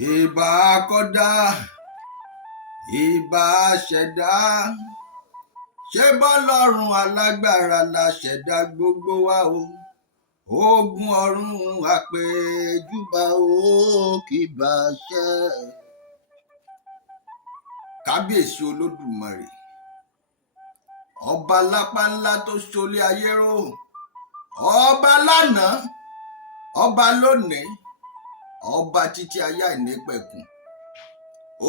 Ìbà akọ́dá, ìbà aṣẹ̀dá, ṣé bọ́lọ́run alágbára la ṣẹ̀dá gbogbo wa o. Ogun ọ̀run àpèjúbà o kì bá ṣẹ. Kábíyèsí Olódùmarè, ọba lápá ńlá tó ṣolé ayé ró, ọba lánàá, ọba lónìí, ọba títí ayé àìnípẹ̀kun.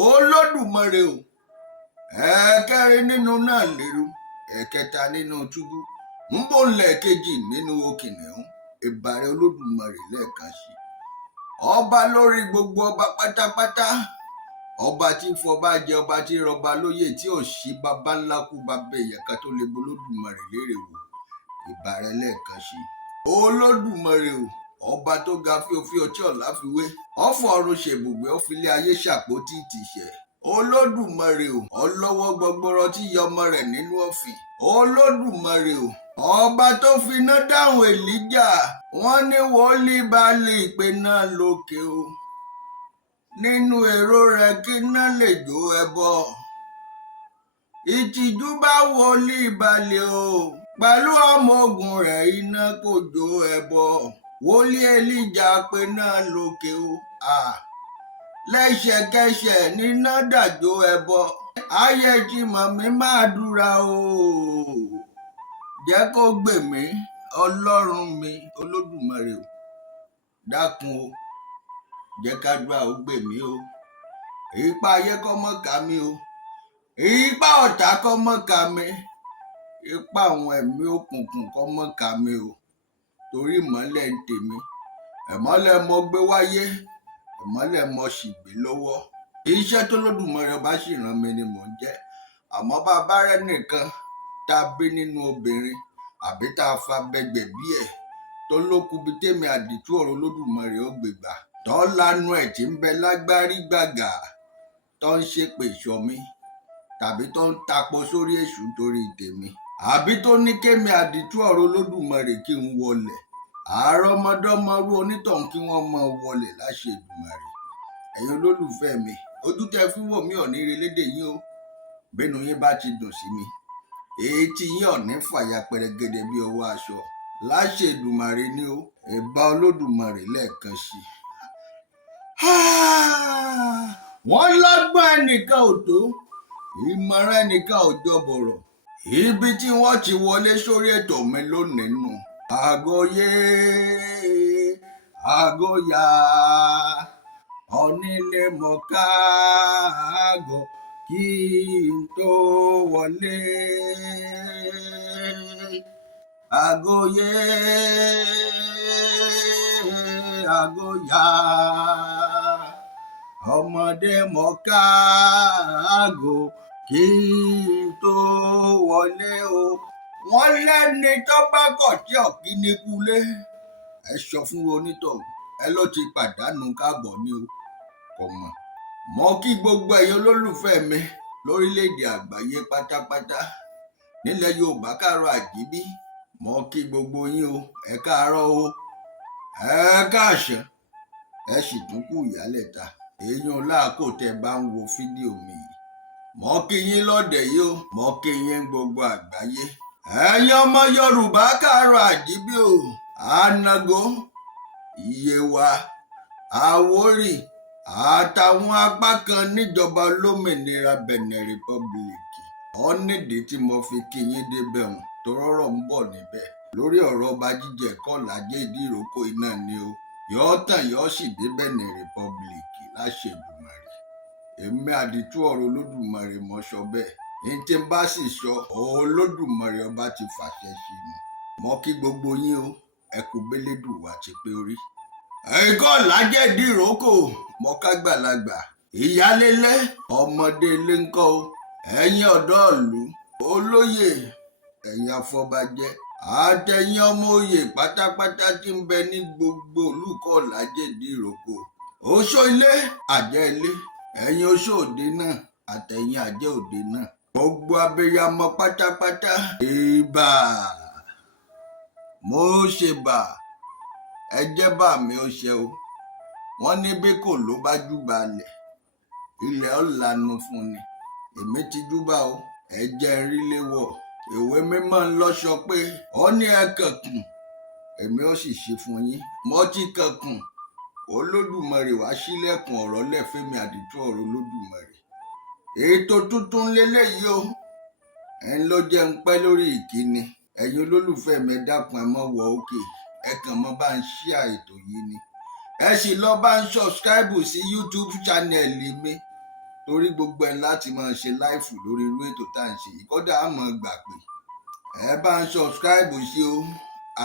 Olódùmarè o, ẹ̀kẹrin nínú náà lérú, ẹ̀kẹta nínú túbú, ń bò lẹ́ẹ̀kejì nínú kìnìún. Ìbàrẹ̀ Olódùmarè lẹ́ẹ̀kan sí. Ọba lórí gbogbo ọba pátápátá, ọba tí ń fọba jẹ, ọba tí ń rọba lóyè, tí ò sí baba ńlá kú baba èèyàn kan tó lè bo Olódùmarè lérè wò. Ìbàrẹ̀ lẹ́ẹ̀kan sí. Olódùmarè o, ọba tó ga fíofío tí ọ̀la fi wé, ọ̀fọ̀ ọ̀run ṣèbùgbé, ó filé ayé ṣàpótí ìtìṣẹ̀. Olódùmarè o, ọlọ́wọ́ gbọgbọrọ tí yọ ọmọ rẹ̀ nínú ọ̀fìn. Olódùmarè o, ọba tó finá dáhùn Èlíjà, wọ́n ní wòlíì Báálì pé náà lókè o. Nínú èrò rẹ̀ kí náà lè jó ẹbọ. Ìtìjú bá wòlíì Báálì o, pẹ̀lú ọmọ ogun rẹ̀ iná kò jó ẹbọ. Wòlíì Èlíjà pé náà lókè o. Lẹ́sẹ̀kẹsẹ̀ níná dàjò ẹbọ. Ayé tí mọ̀mí máa dúra o. Jẹ́ kó gbè mí, Ọlọ́run mi, Olódùmarè o. Dákun o, jẹ́ kádúrà ó gbè mí o. Ìpá ayé kọ́ mọ́ ká mi o. Ìpá ọ̀tá kọ́ mọ́ ká mi. Ìpá àwọn ẹ̀mí òkùnkùn kọ́ mọ́ ká mi o. Torí ìmọ́lẹ̀ ń tèmi. Ìmọ́lẹ̀ mo gbé wáyé, ìmọ́lẹ̀ mo sì gbé lọ́wọ́. Iṣẹ́ tó Olódùmarè bá sì rán mi ni mò ń jẹ́. Àmọ́ bá bá rẹ́ nìkan tá a bí nínú obìnrin, àbí tá a fa bẹgbẹ̀ bí ẹ̀, tó lókun bí tèmi àdìtú ọ̀rọ̀ Olódùmarè ó gbègbà. Tó lanu ẹ̀ tí ń bẹ lágbárí gbàgà, tó ń ṣépè ṣọ́ mi, tàbí tó ń tapo sórí èṣù torí tèmi. Àbí tó ní kémi àdìtú ọ̀rọ̀ Olódùmarè kí n wọlẹ̀. Àrọ́mọdọ́mọrú onítọ̀hún kí wọ́n mọ wọlẹ̀ láṣẹ Èdùmàrè. Ẹ̀yin olólùfẹ́ mi, ojú tẹ́ fi wò mí ọ̀ní relédè yín o. Bẹ́nu yín bá ti dùn sí mi, èyí tí yín ọ̀ní fàyà pẹrẹgẹdẹ bí ọwọ́ aṣọ. Láṣẹ Èdùmàrè ni o. Ìbà Olódùmarè lẹ́ẹ̀kan sí. Wọ́n lọ́gbọ́n ẹnìkan ò tó, ìmọ̀ràn ẹnìkan ò jọ bọ̀rọ̀. Ibi tí wọ́n ti wọlé sórí ètò mi lónìí nù. Àgọ́yé, àgọ́yà, onílé mọ̀ká àgọ́ kí n tó wọlé. Àgọ́yé, àgọ́yà, ọmọdé mọ̀ká àgọ́ kí n tó wọlé o. Wọ́n lẹ́ni tó bá kọ̀ tí ọ̀kí ní kulé. Ẹ sọ fún onítọ̀hún, ẹ ló ti pàdánù káàbọ̀ ni o. Kò mọ̀. Mo kí gbogbo ẹ̀yin olólùfẹ́ mi lórílẹ̀‐èdè àgbáyé pátápátá. Nílẹ̀ Yorùbá káàárọ̀ àjíbí. Mo kí gbogbo yín o. Ẹ káàárọ̀ o. Ẹ káàsán. Ẹ sì tún kú ìyálẹ̀ta. Èèyàn láàkó tẹ bá ń wo fídíò mi yìí. Mo kí yín lọ́dẹ̀ yìí o. Mo kí yín gbogbo àgbáyé. Ẹ̀yin ọmọ Yorùbá káàárọ̀ àjíbí o. Ànàgó, Yewa, Àwórì àtàwọn apá kan níjọba olómìnira Benin Republic. Ó nídìí tí mo fi kí yín débẹ̀ hùn tó rọ́rọ̀ ń bọ̀ níbẹ̀. Lórí ọ̀rọ̀ ọba jíjẹ kọ́lá jẹ́ ìdíròkọ iná ni o. Yọ́ tàn yọ́ sì dé Benin Republic láṣẹ Èdùmàrè. Èmi àdìtú ọ̀rọ̀ Olódùmarè mọ̀ sọ bẹ́ẹ̀. Ní tí n bá sì sọ, Olódùmarè ọba ti fàṣẹ sí mi. Mo kí gbogbo yín o. Ẹ kú bélédùn wá ti pé orí. Ẹ̀kọ́ làjẹ́ ìdíròkọ mọ́kágbàlagbà. Ìyálélé, ọmọdé ilé ńkọ́ o. Ẹ̀yin ọ̀dọ́ ìlú, olóyè, ẹ̀yin afọbajẹ, àtẹ̀yin ọmọ oyè pátápátá tí ń bẹ ní gbogbo olùkọ́ làjẹ́ ìdíròkọ. Oṣó ilé, àjẹ́ ilé, ẹ̀yin oṣó òde náà, àtẹ̀yin àjẹ́ òde náà. Gbogbo abiyamọ pátápátá. Ìbà, mo ṣe bà, ẹ jẹ́ bà mí ó ṣe o. wọ́n ní bí kò ló bá júbà lẹ̀ ilẹ̀ ọ̀lànà fún ni. Èmi ti júbà o, ẹ̀jẹ̀ rí léwọ̀. Ìwé mímọ́ ń lọ sọ pé ó ní ẹ kànkùn èmi ó sì ṣe fún yín. Mo ti kànkùn, Olódùmarè wá ṣílẹ̀kùn ọ̀rọ̀ lẹ́fẹ̀mí àdìtú ọ̀rọ̀ Olódùmarè. Ètò tuntun lélẹ́yìí o, ẹ̀ ń lọ jẹ́ ń pẹ́ lórí ìkíni. Ẹ̀yin olólùfẹ́ mi dákun ẹ mọ́ wọ òkè, ẹ kàn mọ́ bá ń share ètò yìí ni. Ẹ sì lọ bá ń subscribe sí YouTube channel mi torí gbogbo ẹ̀ láti máa ṣe láìfù lórí irú ètò tá à ń ṣe yìí. Kódà á mọ̀ gbà pé ẹ bá ń subscribe sí o,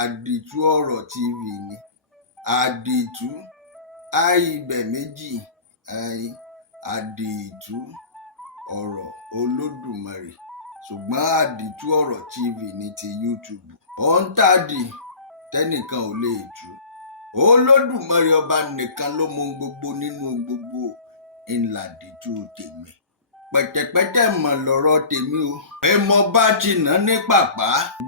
Àdìtú Ọ̀rọ̀ TV ni. Àdìtú ibẹ̀ méjì Àdìtú Ọ̀rọ̀ Olódùmarè, ṣùgbọ́n Àdìtú Ọ̀rọ̀ TV ní ti YouTube. Ó ń tàdí tẹ́nìkan ò lè tú. Olódùmarè ọba nìkan ló mọ gbogbo nínú gbogbo. Ìlàdìtú tèmi pẹ̀tẹ̀pẹ̀tẹ̀ mọ̀ lọ́rọ̀ tèmi o. Pé mo bá ti nà ní pàpà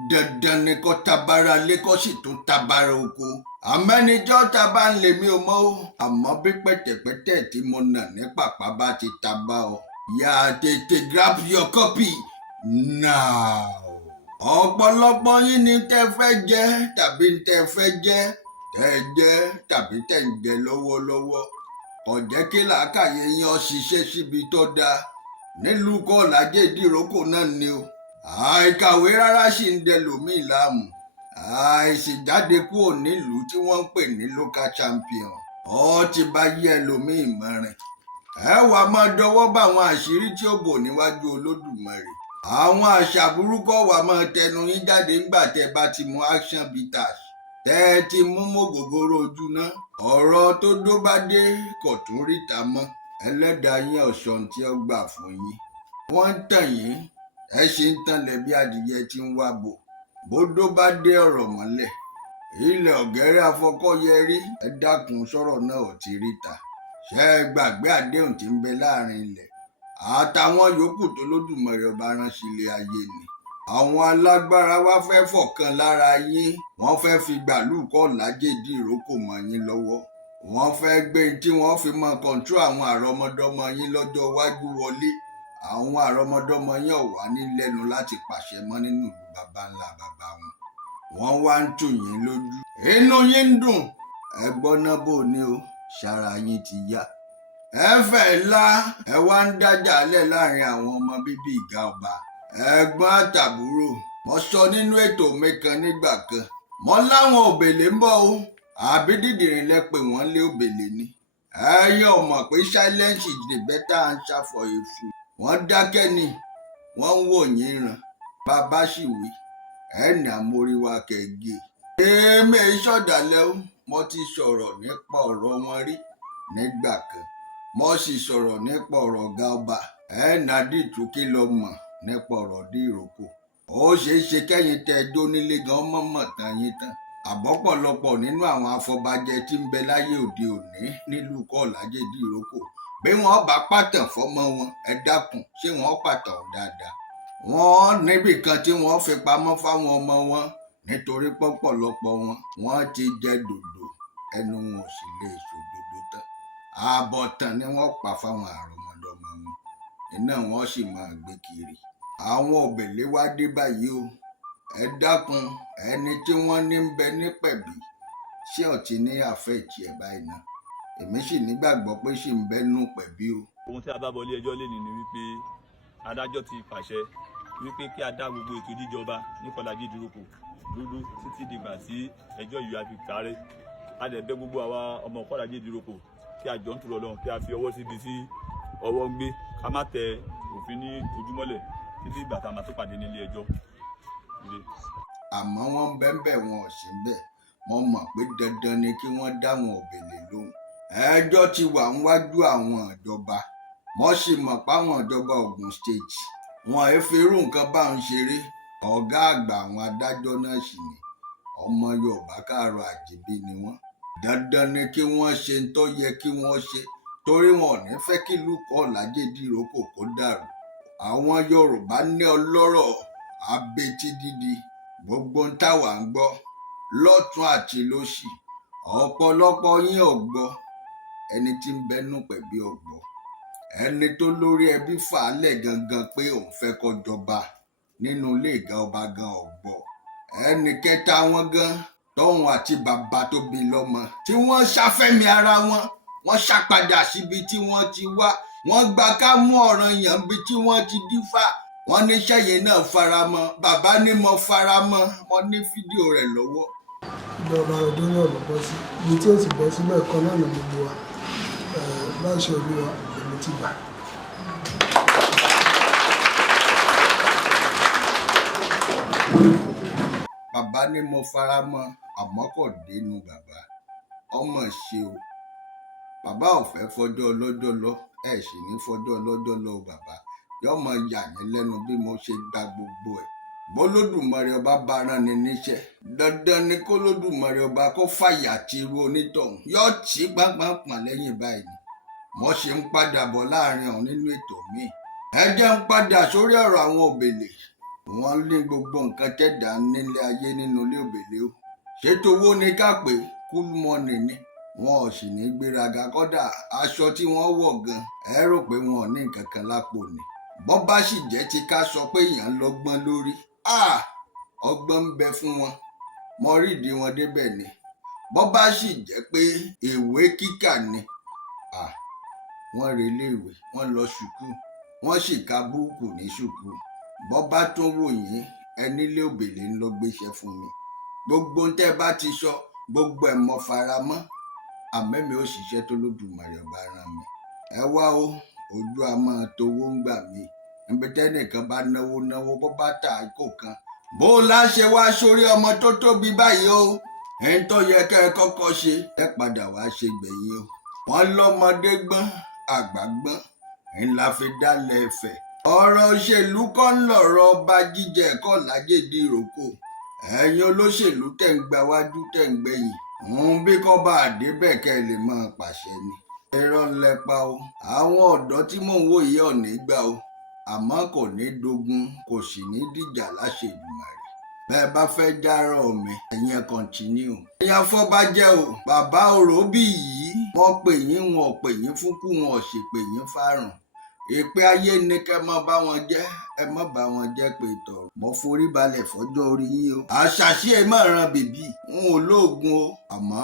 dandan ni kó tabara lé kó sì tún tabara oko. Àmẹ́nijọ́ taba ń lè mí o mọ́ o. Àmọ́ bí pẹ̀tẹ̀pẹ̀tẹ̀ tí mo nà ní pàpà bá ti taba ọ, yà tètè grab your copy now. Ọ̀pọ̀lọpọ̀ yín ni tẹ́ fẹ́ jẹ tàbí tẹ́ fẹ́ jẹ tẹ́ jẹ tàbí tẹ́ ń jẹ lọ́wọ́lọ́wọ́. Kò jẹ́ kí làákàyè yín ó ṣiṣẹ́ síbi tó dáa. Nílùú Kọ́làjé Ìdíròkò náà ni o. Àìkàwé rárá sì ń dẹlòmíì láàmú. Àìsìjáde kúrò nílùú tí wọ́n ń pè ní local champion. Ó ti bá yí ẹlòmíì mọ́rin. Ẹ wà máa dọwọ́ bá àwọn àṣírí tí ó bò níwájú Olódùmarè. Àwọn àṣà burúkú wà máa tẹnu yín jáde ńgbà tẹ́ bá ti mu action bitters. Tẹ́ ti mú mọ́gògóró ojú náà. Ọ̀rọ̀ tó dó bá dé kò tún ríta mọ́. Ẹlẹ́dàá yín ọ̀ṣọ́n tí ó gbà fún yín. Wọ́n ń tàn yín, ẹ ṣe ń tanlẹ̀ bí adìyẹ tí ń wá bò. Bódó bá dé ọ̀rọ̀ mọ́lẹ̀. Ilẹ̀ ọ̀gẹ́rẹ́ afọkọ́yẹrí, ẹ dákun sọ̀rọ̀ náà ò ti ríta. Ṣé ẹ gbàgbé àdéhùn tí ń bẹ láàrin ilẹ̀ àtàwọn yòókù tó Lódùmarè ọba ránṣẹ́ ilé ayé ni. Àwọn alágbára wá fẹ́ fọ̀kan lára yín. Wọ́n fẹ́ fi gbàlú Kọ́làjé Ìdíròkò mọ́ yín lọ́wọ́. Wọ́n fẹ́ gbé tí wọ́n fi máa kọ̀ǹtró àwọn àrọ́mọdọ́mọ yín lọ́jọ́ iwájú wọlé. Àwọn àrọ́mọdọ́mọ yín ò wá ní lẹ́nu láti pàṣẹ mọ́ nínú ìlú baba ńlá baba wọn. Wọ́n wá ń tù yín lójú. Inú yín ń dùn. Ẹ gbọ́ náà bò ní o, ṣara yín ti yá. Ẹ fẹ́ ńlá ẹ wá ń dájà lẹ̀ láàrin àwọn ọmọ bíbí ìgá ọba. Ẹ̀gbọ́n àtàbúrò. Mo sọ nínú ètò mi kan nígbà kan. Mo láwọn òbèlè ń bọ̀ o. Àbí dídìrín lẹ pé wọ́n lé òbèlè ni. Ẹ̀yin ò mọ̀ pé silence is the better answer for a fool. Wọ́n dákẹ́ ni. Wọ́n ń wò yín ràn. Bàbá sì wí. Ẹ̀nì àmóríwá kẹ̀gẹ́. Èmi ìṣọ̀dàlẹ̀ o. Mo ti sọ̀rọ̀ nípa ọ̀rọ̀ wọn rí nígbà kan. Mo sì sọ̀rọ̀ nípa ọ̀rọ̀ ọ̀gá ọba. Ẹ̀nà Àdìtú kí ló mọ̀ nípa ọ̀rọ̀ Ìdíròkò. Ó ṣeé ṣe kẹ́yìn tẹ́ ẹjọ́ nílé gan mọ̀mọ̀ tán yín tán. Àbọ̀pọ̀lọpọ̀ nínú àwọn afọbajẹ tí ń bẹ láyé òde òní nílùú Kọ́làjé Ìdíròkò. Bí wọ́n bá pàtàn fọ́mọ wọn, ẹ dákun ṣé wọ́n pàtàn dáadáa. Wọ́n níbì kan tí wọ́n fi pamọ́ fáwọn ọmọ wọn nítorí pọ̀pọ̀lọpọ̀ wọ́n ti jẹ dòdò ẹnu wọn ò sì lè ṣòdodo tán. Àbọ̀tàn ni wọ́n pa fáwọn àrọ́mọdọ́mọ wọn. Iná wọn sì máa gbé kiri. Àwọn òbèlè wá dé báyìí o. Ẹ dákun ẹni tí wọ́n ní ń bẹ nípẹ̀bí ṣé ọ̀tí ní àfẹ́ ìtì ẹ̀ báyìí náà. Èmi sì nígbàgbọ́ pé sì ń bẹ nú pẹ̀bí o. Ohun tí a bá bọ ilé ẹjọ́ lénìí ni wípé adájọ́ ti pàṣẹ wípé kí a dá gbogbo ètò ìdíjọba ní Kọ́làjé Ìdíròkò dúró títí dìgbà tí ẹjọ́ yìí á fi parí. A dẹ̀ bẹ̀ gbogbo àwa ọmọ Kọ́làjé Ìdíròkò kí a jọ ń tún lọ́lọ́run kí a fi ọwọ́ síbi tí ọwọ́ ń gbé ká má tẹ òfin ní ojúmọ́lẹ̀ títí ìgbà tá a máa tó pàdé nílé ẹjọ́. Àmọ́ wọ́n ń bẹ́ńbẹ̀ wọn ò sí bẹ́ẹ̀. Mo mọ̀ pé dandan ni kí wọ́n dáwọn òbèlè lóhùn. Ẹjọ́ ti wà níwájú àwọn ìjọba. Mo sì mọ̀ páwọn ìjọba Ògùn state wọn ò fi irú nǹkan bá ń ṣeré. Ọ̀gá àgbà àwọn adájọ́ náà sì ni ọmọ Yorùbá káàárọ̀ àjíbí ni wọ́n. Dandan ni kí wọ́n ṣe ń tó yẹ kí wọ́n ṣe torí wọn ò ní fẹ́ kí ìlú Kọ́làjé Ìdíròkò kó dàrú. Àwọn Yorùbá ní ọlọ́rọ̀ abetí dídì. Gbogbo ń táwa ń gbọ́ lọ́tún àti lósì. Ọ̀pọ̀lọpọ̀ yín ò gbọ́. ẹni tí ń bẹnu pẹ̀bí ọ̀gbọ́, ẹni tó lórí ẹbí fàálẹ̀ gangan pé òun fẹ́ kó jọba nínú ilé ìgá ọba gan ọ̀gbọ́, ẹni kẹta wọn gan tóun àti bàbá tó bí lọ́mọ tí wọ́n ṣàfẹ́mi ara wọn, wọ́n ṣàpadà síbi tí wọ́n ti wá, wọ́n gba ká mú ọ̀ràn yàn bí tí wọ́n ti dífá, wọ́n ní sẹ́yìn náà faramọ́, bàbá ní mo faramọ́, mo ní fídíò rẹ̀ lọ́wọ́. Ìjọba ọdún náà ló bọ́ sí ibi tí ó sì bọ́ sí lẹ́ẹ̀kan náà ní gbogbo wa láṣẹ Olúwa èmi ti gbà. Bàbá ní mo faramọ́ àmọ́ kò dénú bàbá, ọmọ ṣe o, bàbá ò fẹ́ fọjọ́ ọlọ́jọ́ lọ, ẹ sì ní fọjọ́ ọlọ́jọ́ lọ bàbá, yóò mọ yà yín lẹ́nu bí mo ṣe gba gbogbo ẹ̀. Bólódùmarè ọba bá rán ni níṣẹ́, dandan ni kólódùmarè ọba kó fàyà tí irú onítọ̀hún yóò tí gbáǹgbàǹpà lẹ́yìn báyìí ni. Mo ṣe ń padà bọ̀ láàrin ọ̀hún nínú ètò míì. Ẹ jẹ́ ń padà sórí ọ̀rọ̀ àwọn òbèlè. Wọ́n lé gbogbo nǹkan tẹ̀dá nílé ayé nínú ilé òbèlè o. Ṣètò owó ni ká pé cool money ni. Wọn ò sì ní gbéraga, kódà aṣọ tí wọ́n wọ̀ gan ẹ rò pé wọn ò ní nǹkan kan lápò ni. Bọ́ bá sì jẹ́ ti ká sọ pé èèyàn lọ́gbọ́n lórí, ọgbọ́n ń bẹ fún wọn, mo rídi wọn débẹ̀ ni. Bọ́ bá sì jẹ́ pé ìwé kíkà ni, wọ́n relé ìwé, wọ́n lọ ṣùkú, wọ́n sì ka búùkù ní ṣùkú. Bọ́ bá tún wò yín, ẹni ilé òbèlè ń lọ gbéṣẹ́ fún mi. Gbogbo ń tẹ́ bá ti sọ, gbogbo ẹ̀ mọ́ fara mọ́, àmẹ́mi ò ṣiṣẹ́ tó lódùmarè ọba rán mi. Ẹ wá o, ojú a máa towó ń gbà mí, níbi tẹ́nìkan bá náwó bó bá tà á kò kan. Bó o láṣẹ wá sórí ọmọ tó tóbi báyìí o, ẹni tó yẹ kẹ́ ẹ kọ́kọ́ ṣe ẹ padà wá ṣe gbẹ̀yìn o. Wọ́n lọ́mọdé gbọ́n, àgbà gbọ́n, ńlá fi dálẹ̀ Ifẹ̀. Ọ̀rọ̀ òṣèlú kọ́ ń lọ̀rọ̀ ọba jíjẹ ẹ̀kọ́ lájèdè ìrókò. Ẹ̀yin olóṣèlú tẹ̀ ń gbawájú tẹ̀ ń gbẹ̀yìn. Bí kò bá débẹ̀ kẹ́ ẹ lè máa pàṣẹ ni. Irọ́ lẹ́pa o. Àwọn ọ̀dọ́ tí mò ń wò yìí ò ní gbà o. Àmọ́ kò ní dogun, kò sì ní dìjà láṣẹ Èdùmàrè. Bẹ́ẹ̀ bá fẹ́ járọ̀ mi, ẹ̀yin ẹ̀ kọ̀ntínú. Ẹ̀yin afọ́bajẹ́ o, bàbá Òróbì yìí, wọ́n pè yín, wọn ò pè yín fúnkú, wọn ò sì pè yín fárùn. Èpè ayé ni kẹ́ mọ́ bá wọn jẹ́, ẹ mọ́ bá wọn jẹ́ pé tọ̀rọ̀. Mo forí balẹ̀ fọjọ́ orí yín o. Àṣàṣì ẹ má ran bèbí, n ò lóògùn o, àmọ́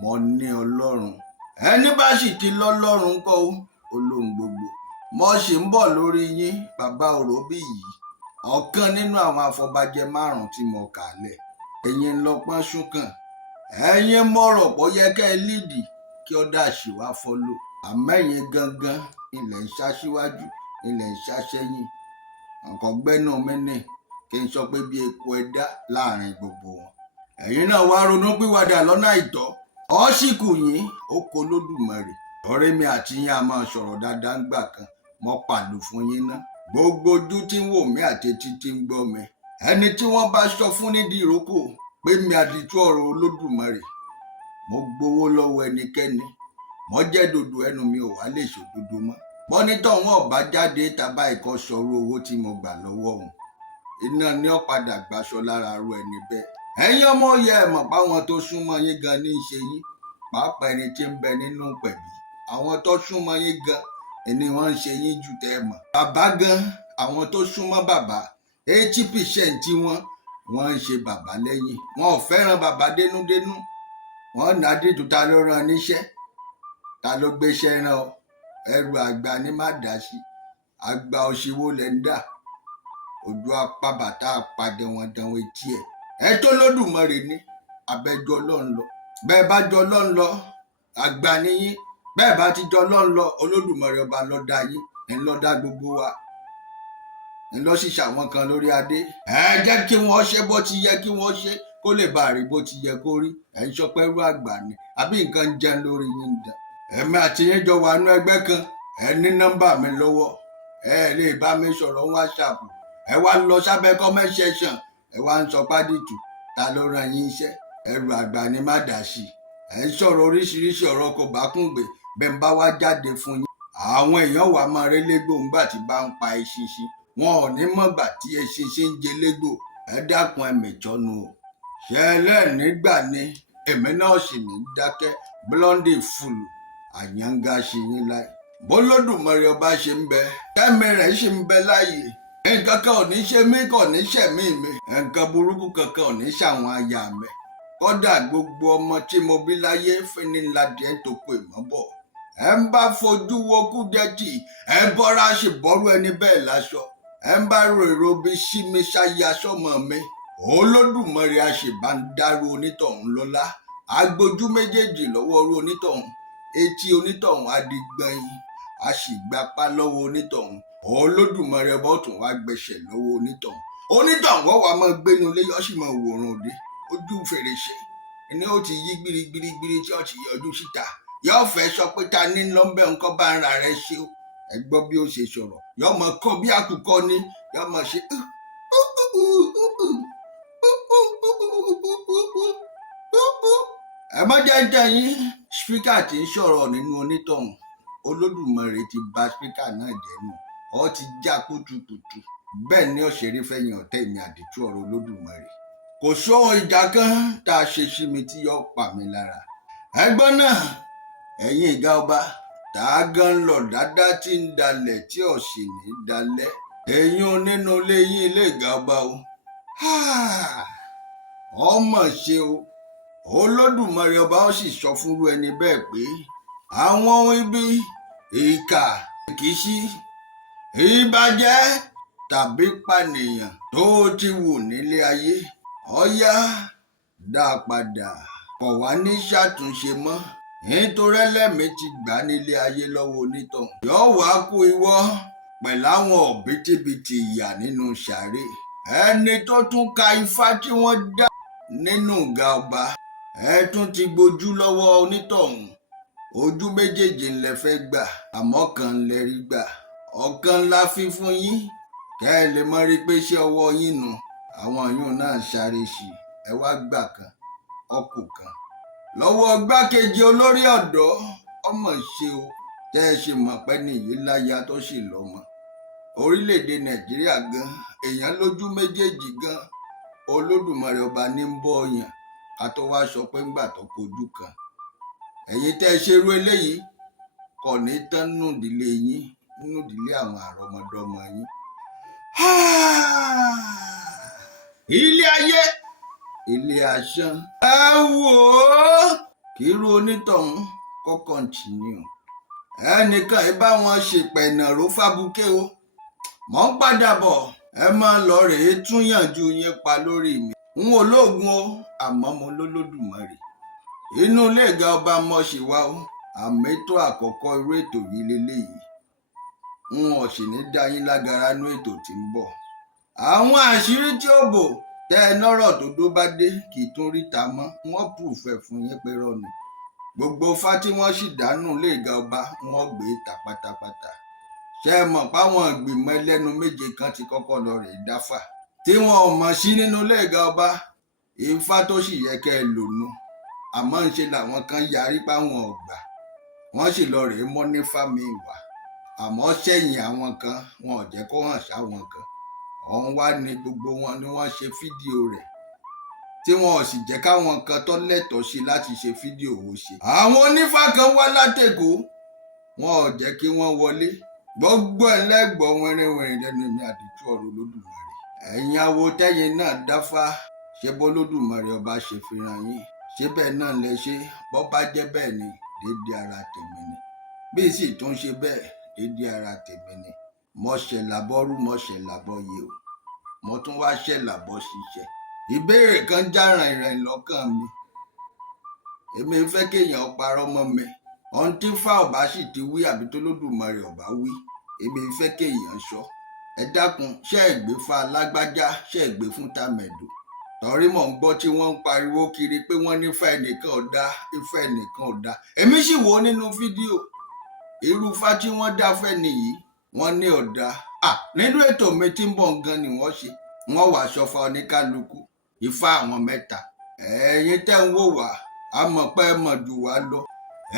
mo ní Ọlọ́run. Ẹni bá sì ti lọ́lọ́run kọ́ o, olóhun gbogbo. Mo sì ń bọ̀ lórí yín, bàbá Òróbì yìí, ọ̀kan nínú àwọn afọbajẹ 5 tí mo kà lẹ̀. Ẹ̀yin lọ́pọ́n ṣúkàn, ẹ̀yin mọ̀rọ̀ pọ̀ yẹ kẹ́ ẹ lídìí kí ọ dà sí wá fọ́lò. Àmẹ́yìn gangan ilẹ̀ ń ṣaṣíwájú, ilẹ̀ ń ṣaṣẹ́yìn. Nǹkan gbẹ́nà mẹ́nẹ̀ kí n sọ pé bí eku ẹ̀dá láàrin gbogbo wọn. Ẹ̀yin náà wá ronú pìwàdà lọ́nà àìtọ́. Ó sì kù yín, ó kó lódùmarè. Ọ̀rẹ́ mi àti yín a máa sọ̀rọ̀ dáadáa ń gbà kan, mo pàlù fún yín ná. Gbogbo ojú tí ń wò mí àti etí tí ń gbọ́ mi. Ẹni tí wọ́n bá sọ fún nídìí ìrókò pé mi àdìtú ọ̀rọ̀ olódùmarè, mo gbowó lọ́wọ́ ẹnikẹ́ni. Mo jẹ́ dòdò ẹnu mi ò wá lè ṣòdodo mọ́. Mọ́nítọ̀ wọn ò bá jáde tàbá ìkọ́ sọ̀rọ̀ owó tí mo gbà lọ́wọ́ òun. Iná ni ó padà gbaṣọ lára ru ẹni bẹ́ẹ̀. Ẹ̀yin ọmọ yẹ ẹ mọ̀ páwọn tó súnmọ́ yín gan ní í ṣe yín. Pàápàá ẹni tí ń bẹ nínú pẹ̀bí. Àwọn tó súnmọ́ yín gan ẹni wọ́n ń ṣe yín jù tẹ́ ẹ mọ̀. Bàbá gan, àwọn tó súnmọ́ bàbá 80% wọ́n ń ṣe bàbá lẹ́yìn. Wọn ò fẹ́ràn bàbá dénúdénú. Wọ́n nà dìtú ta ló rán níṣẹ́, ta ló gbéṣẹ́ rán ọ. Ẹrù àgbà ni má dá sí. Àgbà òṣìwò lẹ̀ ń dà. Ojú apá bàtà àpàdé wọn dánwó etí ẹ̀. Ẹ tó lódùmarè ní abẹ́jọ́ Ọlọ́run lọ. Bẹ́ẹ̀ bá jọ Ọlọ́run lọ, àgbà ni yín. Bẹ́ẹ̀ bá ti jọ Ọlọ́run lọ, olódùmarè ọba ló dá yín. Ẹ ń lọ dá gbogbo wa. Ẹ lọ sì ṣàwọn kan lórí adé. Ẹ jẹ́ kí wọ́n ṣe bó ti yẹ kí wọ́n ṣe kó lè bá rí bó ti yẹ kó rí. Ẹ ń sọpẹ́rú àgbà ni àbí nǹkan ń jẹun lórí yín dà. Èmi àti yín jọ wà nú ẹgbẹ́ kan. Ẹ ní nọ́mbà mi lọ́wọ́. Ẹ lè bá mi sọ̀rọ̀ WhatsApp. Ẹ wá lọ sábẹ́ comment section. Ẹ wá ń sọ pádìtù. Ta ló rán yín iṣẹ́? Ẹrù àgbà ni má dá sí. Ẹ ń sọ̀rọ̀ oríṣiríṣi ọ̀rọ̀ kò bá kúngbè. Bẹ́ẹ̀ ń bá wá jáde fún yín. Àwọn èèyàn wà máa rí légbò ńgbà tí bá ń pa eṣinṣin. Wọn ò ní mọ̀gbà tí eṣinṣin ń jẹ légbò. Ẹ dákun ẹ mẹ̀jọ́nu o. Ṣé ẹlẹ́ẹ̀nígbà ni èmi náà sì ní dákẹ́ blonde fùlù. àyànga ṣe yín láì bólódùmarè ọba ṣe ń bẹ kẹ́mi rẹ̀ ṣì ń bẹ láàyè nǹkan kan ò ní ṣe mí kò ní ṣẹ̀mí mi nǹkan burúkú kankan ò ní ṣàwọn aya mi kódà gbogbo ọmọ tí mo bí láyé fínni ládìẹ tó kó ìmọ̀ bọ̀ ẹ ń bá fojú wo Kúdẹ́tì ẹ bọ́ra ṣì bọ́rú ẹni bẹ́ẹ̀ láṣọ ẹ ń bá ro èrò bí sí mi ṣáyé aṣọ́mọ mi Olódùmarè àṣìbándáró onítọ̀hún lọ́lá agbójú méjèèjì lọ́wọ́ orú onítọ̀hún etí onítọ̀hún adigbọ̀nyìn àṣìgbapá lọ́wọ́ onítọ̀hún Olódùmarè ọba tún wá gbẹ̀ṣẹ̀ lọ́wọ́ onítọ̀hún wọ́n wá máa gbénu lé yọ́sì máa wòran òde ojú fèrèsé ni ó ti yí gbirigbirigbiri tí ó ti yọjú síta yóò fẹ́ sọ pé ta ní lọ́nbẹ́ nǹkan bá ń ra rẹ ṣe ó ẹ gbọ́ bí ó ṣe sọ̀rọ̀ yóò máa kọ́ bí àkùkọ ni yóò máa ṣe ẹ má jẹ́ ń tẹ̀ yín spíkà tí ń sọ̀rọ̀ nínú onítọ̀hún Olódùmarè ti bà spíkà náà jẹ́ nù ó ti já kútùkùtù bẹ́ẹ̀ ni òṣèré fẹ̀yìn ọ̀tẹ̀ mi àdìtú ọ̀rọ̀ Olódùmarè kò sóhun ìjà kan tá a ṣe sí mi tí yóò pa mí lára ẹgbọ́n náà ẹ̀yin ìgá ọba tá a gan lọ dáadáa tí ń dalẹ̀ tí ò sì ní dalẹ̀ ẹ̀yin nínú ilé yín ilé ìgá ọba o ọmọ ṣe o Olódùmarè ọba ó sì sọ fúnrú ẹni bẹ́ẹ̀ pé àwọn ohun ibi ìkà kìsí ìbàjẹ́ tàbí pànìyàn tó ti wù nílé ayé ọ̀yá dá padà kọ̀ wá ní ṣàtúnṣe mọ́ nítorí ẹlẹ́mìí ti gbà nílé ayé lọ́wọ́ onítọ̀hún yóò wá kú ìwọ pẹ̀lú àwọn òbítíbitì ìyà nínú sàárè ẹni tó tún ka ifá tí wọ́n dá nínú ìgá ọba ẹ tún ti gbójú lọ́wọ́ onítọ̀hún ojú méjèèjì ńlẹ̀ fẹ́ gbà àmọ́ kan lẹ rí gbà ọ̀kan ńlá fi fún yín kẹ́ ẹ lè mọ̀ rí pé ṣé ọwọ́ yín nù àwọn yóò náà sáré sí ẹ wá gbà kan ọkù kan lọ́wọ́ gbákejì olórí ọ̀dọ́ ọmọ ṣe o tẹ́ ẹ ṣe mọ̀ pé nìyí láya tó sì lọ́mọ orílẹ̀-èdè Nàìjíríà gan èèyàn lójú méjèèjì gan Olódùmarè ọba ní ń bọ́ ọyàn ká tó wá sọ pé ńgbà tó kojú kan ẹ̀yin tẹ́ ẹ ṣerú eléyìí kò ní tán nínú ìdílé yín nínú ìdílé àwọn àrọmọdọ́mọ yín. Ilé ayé ilé asán ẹ wò ó kí irú onítọ̀hún kó kọ́ntínú ẹnìkan ẹ bá wọn ṣèpẹ̀nà ró fábùkẹ́ o mọ́ ń padà bọ̀ ẹ máa lọ rèé tún yànjú yín pa lórí mi n ò lóògùn o àmọ́ mo lólódùmarè inú ilé ìgá ọba mọ̀ ṣì wá o àmẹ́tò àkọ́kọ́ irú ètò yìí lélẹ́yìí n ò sì ní dá yín lágara nú ètò tí ń bọ̀ àwọn àṣírí tí ó bò tẹ́ ẹ nọ́rọ̀ tó dó bá dé kì í tún ríta mọ́ wọ́n pùfẹ́ fún yín pé rọ́ọ̀nù gbogbo fá tí wọ́n sì dánú ilé ìgá ọba wọ́n gbé ta pátápátá ṣe é mọ̀ páwọn ìgbìmọ̀ ẹlẹ́nu méje kan ti kọ́kọ́ lọ rè dáfà tí wọn ò mọ̀ sí nínú ilé ìgá ọba ifá tó sì yẹ kẹ́ ẹ lò nù àmọ́ ń ṣe làwọn kan yarí páwọn ọ̀gbà wọ́n sì lọ rèé mọ́ ní fámi ìwà àmọ́ sẹ́yìn àwọn kan wọn ò jẹ́ kó hàn sáwọn kan ọ̀hún wá ní gbogbo wọn ni wọ́n ṣe fídíò rẹ̀ tí wọn ò sì jẹ́ káwọn kan tó lẹ́tọ̀ọ́ sí láti ṣe fídíò ó ṣe. àwọn onífá kan wá látẹ̀kọ́ wọn ò jẹ́ kí wọ́n wọlé gbogbo ẹlẹ́gbọ̀ọ́ wẹ́rẹ́wẹ́rẹ́ lẹ́nu mi àdìtú ọ̀rọ̀ Olódùmarè ẹ̀yin awo tẹ́yin náà dáfá ṣé bọ́lódùmarè ọba ṣe fìràn yín ṣé bẹ́ẹ̀ náà lẹ ṣe bọ́ bá jẹ́ bẹ́ẹ̀ ni déédéé ara tèmi ni bí sì tún ṣe bẹ́ẹ̀ déédéé ara tèmi ni mo ṣẹ̀ làbọ́rú mo ṣẹ̀ làbọ́ yìí o mo tún wá ṣẹ̀ làbọ́ ṣiṣẹ́ ìbéèrè kan já rìnrìn lọ́kàn mi èmi fẹ́ kéèyàn parọ́ mọ́ mi ohun tí fá ọba sì ti wí àbí tó lódùmarè ọba wí èmi fẹ́ kéèyàn sọ ẹ dákun ṣé ẹ gbé fa lágbájá ṣé ẹ gbé fún tàmẹ̀dò torí mò ń gbọ́ tí wọ́n ń pariwo kiri pé wọ́n nífẹ̀ ẹnìkan ọ̀dà ìfẹ́ ẹnìkan ọ̀dà èmi sì wò ó nínú fídíò irúfá tí wọ́n dá fẹ́ nìyí wọ́n ní ọ̀dà nínú ètò mi tí ń bọ̀ gan ni wọ́n ṣe wọ́n wàá sọfá oníkálukú ifá àwọn mẹ́ta ẹ̀yin tẹ́ ń wò wá a mọ̀ pé ẹ mọ̀ jù wá lọ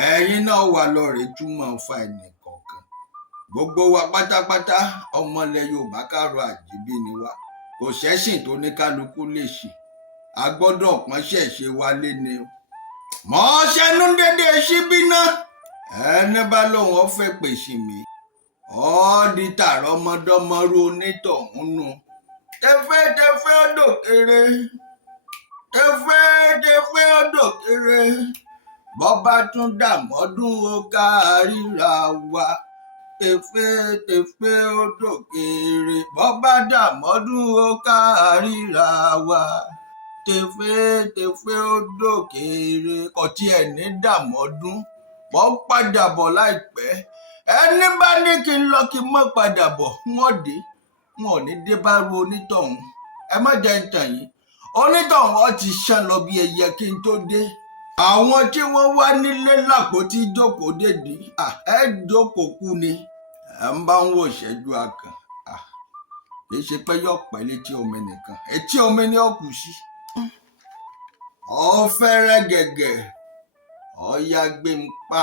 ẹ̀yin náà wà lọ rè túmọ̀ fa ẹnìkọ̀ọ̀kan gbogbo wa pátápátá ọmọlẹ̀ Yorùbá kárò àjíbí ni wá kò sẹ́sìn tó ní kálukú lè ṣe a gbọ́dọ̀ pọ́nṣẹ́ ṣe wálé ni o mọ́ ṣẹ́nu dédé síbí náà ẹ ẹni bá lóun ó fẹ́ pèsè mi ọ́ di tààrọ̀ ọmọdọ́mọrú onítọ̀hún nù tẹfẹ́tẹfẹ́ ọdọ̀kẹrẹ tẹfẹ́tẹfẹ́ ọdọ̀kẹrẹ bọ́bá tún dàmọ́dún ó káríra wa tẹfẹ́tẹfẹ́ ọdọ̀kẹrẹ bọ́bá dàmọ́dún ó káríra wa tẹfẹ́tẹfẹ́ ọdọ̀kẹrẹ kò tiẹ̀ ní dàmọ́dún wọ́n padà bọ̀ láìpẹ́ ẹni bá ní kí n lọ kí n mọ́ padà bọ̀ wọ́n dé wọn ò ní dé bá ru onítọ̀hún ẹ má jẹ́ ń tàn yín onítọ̀hún ọ ti ṣán lọ bí ẹyẹ kí n tó dé àwọn tí wọ́n wá nílé lápótí jókòó dèdí ẹ jókòó kú ni ẹ ń bá ń wò ṣẹ́jú akàn kì í ṣe pé yọ pẹ́ létí omi nìkan etí omi ni ó kù sí ọ fẹ́rẹ́ gẹ̀gẹ̀ ọ yá gbé ń pa.